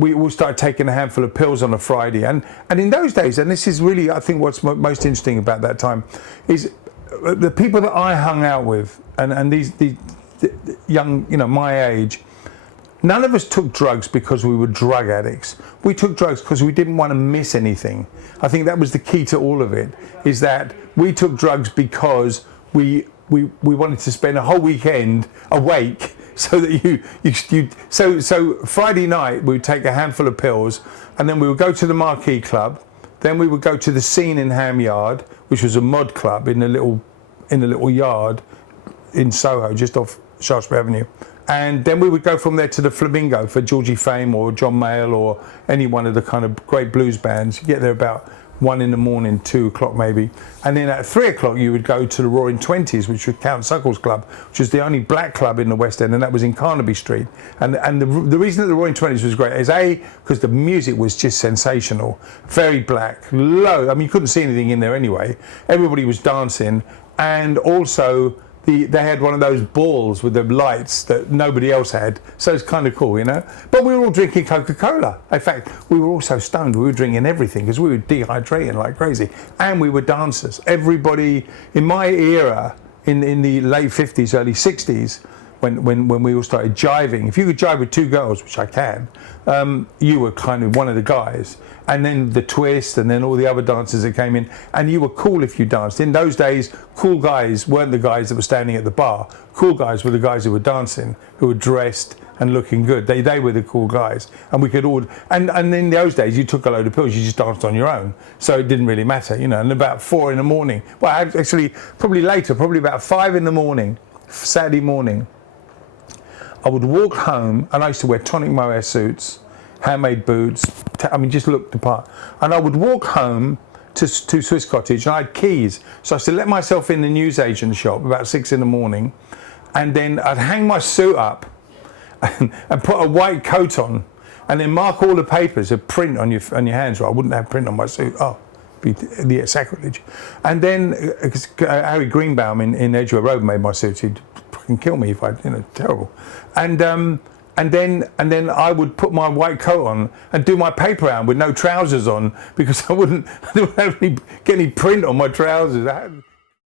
we all started taking a handful of pills on a Friday, and in those days, and this is really, I think, what's most interesting about that time, is the people that I hung out with, and these young, my age. None of us took drugs because we were drug addicts. We took drugs because we didn't want to miss anything. I think that was the key to all of it, is that we took drugs because we wanted to spend a whole weekend awake, so that so Friday night we would take a handful of pills, and then we would go to the Marquee club, then we would go to the Scene in Ham Yard, which was a mod club in a little yard in Soho, just off Shaftesbury Avenue. And then we would go from there to the Flamingo for Georgie Fame or John Mayall or any one of the kind of great blues bands. You get there about 1 in the morning, 2 o'clock maybe. And then at 3 o'clock you would go to the Roaring Twenties, which was Count Suckle's club, which was the only black club in the West End, and that was in Carnaby Street. And the reason that the Roaring Twenties was great is because the music was just sensational, very black, low. I mean, you couldn't see anything in there anyway. Everybody was dancing, and also they had one of those balls with the lights that nobody else had, so it's kind of cool, But we were all drinking Coca-Cola. In fact, we were all so stoned, we were drinking everything because we were dehydrating like crazy, and we were dancers. Everybody in my era, in the late 50s, early 60s, when we all started jiving, if you could jive with 2 girls, which I can, you were kind of one of the guys. And then the twist, and then all the other dancers that came in, and you were cool if you danced. In those days, cool guys weren't the guys that were standing at the bar. Cool guys were the guys who were dancing, who were dressed and looking good. They were the cool guys, and we could all. And in those days, you took a load of pills, you just danced on your own, so it didn't really matter, And about 4 in the morning, well, actually, probably later, probably about 5 in the morning, Saturday morning, I would walk home, and I used to wear tonic mohair suits, handmade boots, just looked the part. And I would walk home to Swiss Cottage, and I had keys. So I used to let myself in the newsagent shop about 6 in the morning, and then I'd hang my suit up and put a white coat on, and then mark all the papers, a print on your hands. Right? I wouldn't have print on my suit. Oh, be the sacrilege. And then Harry Greenbaum in Edgware Road made my suit. He'd fucking kill me if I, terrible. And then I would put my white coat on and do my paper round with no trousers on, because I wouldn't get any print on my trousers.